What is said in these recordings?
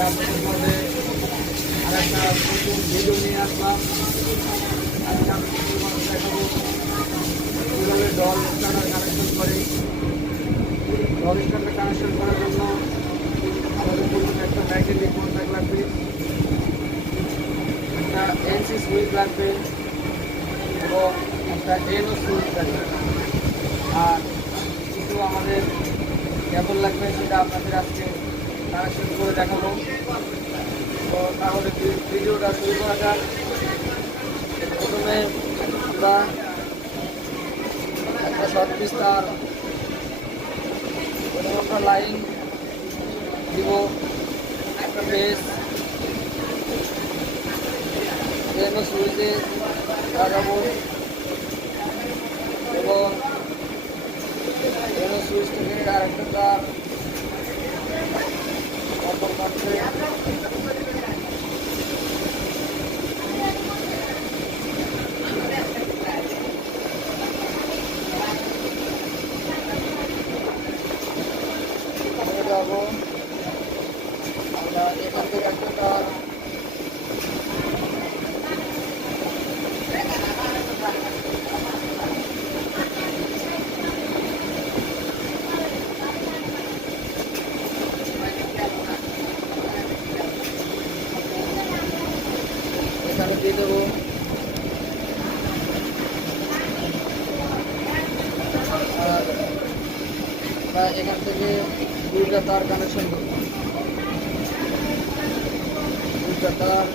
আর একটা নতুন ভিডিও নিয়ে আসলাম আজকে আমি মানুষ দেখাবো কীভাবে ডল স্টার্টার কানেকশন করে ডল স্টার্টার করার জন্য আমাদের একটা ম্যাগনেটিক কন্ট্যাক্ট লাগবে একটা এনসি সুইচ লাগবে এবং একটা এনও সুইচ লাগবে আর কিছু আমাদের কেবল লাগবে সেটা আপনাদের আজকে কানেকশন করে দেখাবো। তো তাহলে ভিডিওটা শুরু করা যাক। প্রথমে আমরা একটা শর্ট পিস তার আমরা লাইন দিব, একটা বেস এমএস সুইচে লাগাবো। এবং সুইচ থেকে আরেকটা তার যাব আমরা এখান থেকে একটা তার এখানে দিয়ে দেবো আর এখান থেকে দুইটা তার কানেকশন করব। দুইটা তার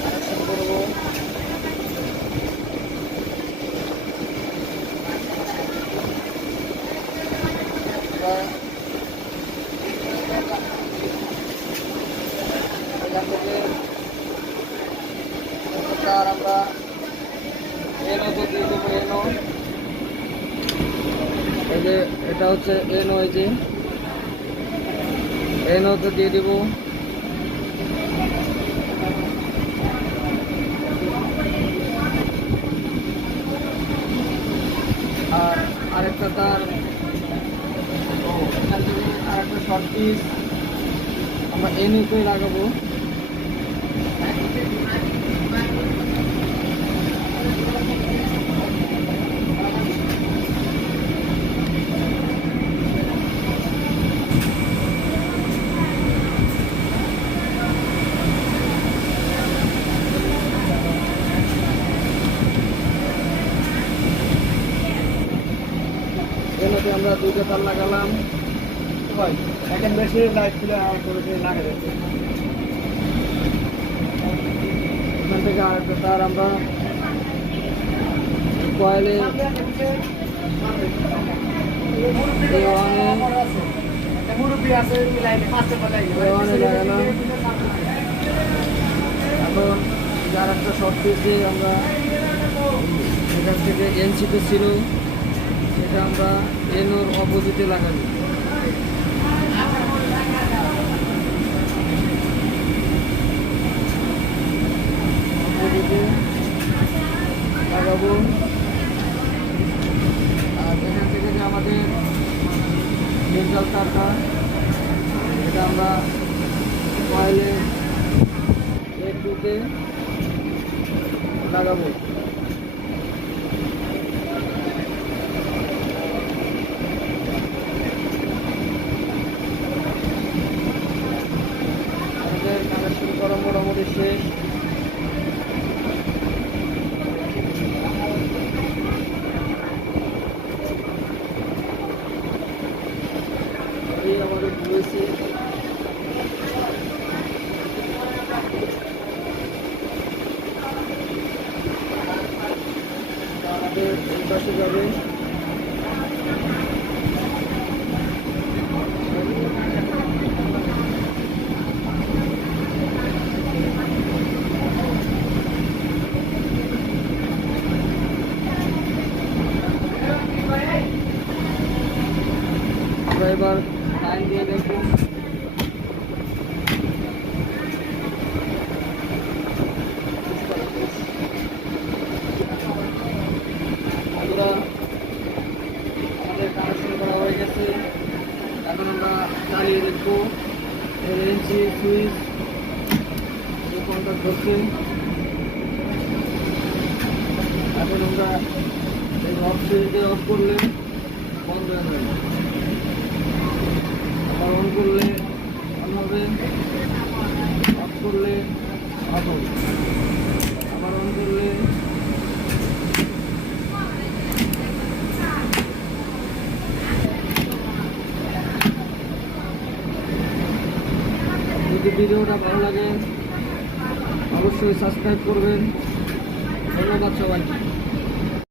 কানেকশন করব আমরা এখান থেকে তার আমরা এনো তো দিয়ে দেবো এনো এই যে এটা হচ্ছে এনো এই যে। এনো তো দিয়ে দেবো। আর আরেকটা তার। আরেকটা শর্ট পিস আমরা এনোতেই লাগাবো? আমরা দুইটা তার লাগালাম। এখন বেশি লাইট খুলে আমার করে লাগে যাচ্ছে এখান থেকে আরেকটা তার আমরা কয়েলে আমরা এখান থেকে এনসিপি ছিল। সেটা আমরা এনোর অপোজিটে লাগাবো অপোজিটে লাগাবো। আর এখান থেকে যে আমাদের ডিজিটাল তারটা এটা আমরা কয়েলে এ টুতে লাগাবো আমাদের কানেকশন করা এই আমাদের রয়েছে আমাদের পাশে যাবে আমরা এবার লাইন দিয়ে দেখব আমরা গেছে এখন আমরা চালিয়ে দেখব এলএনসি সুইচ কন্ট্যাক্ট করছে এখন আমরা এই অফ সুইচে অফ করলে বন্ধ হয়ে যাবে। আবার অন করলে অন হবে অফ করলে অফ হবে আবার অন করলে যদি ভিডিওটা ভালো লাগে অবশ্যই সাবস্ক্রাইব করবেন। ধন্যবাদ সবাইকে।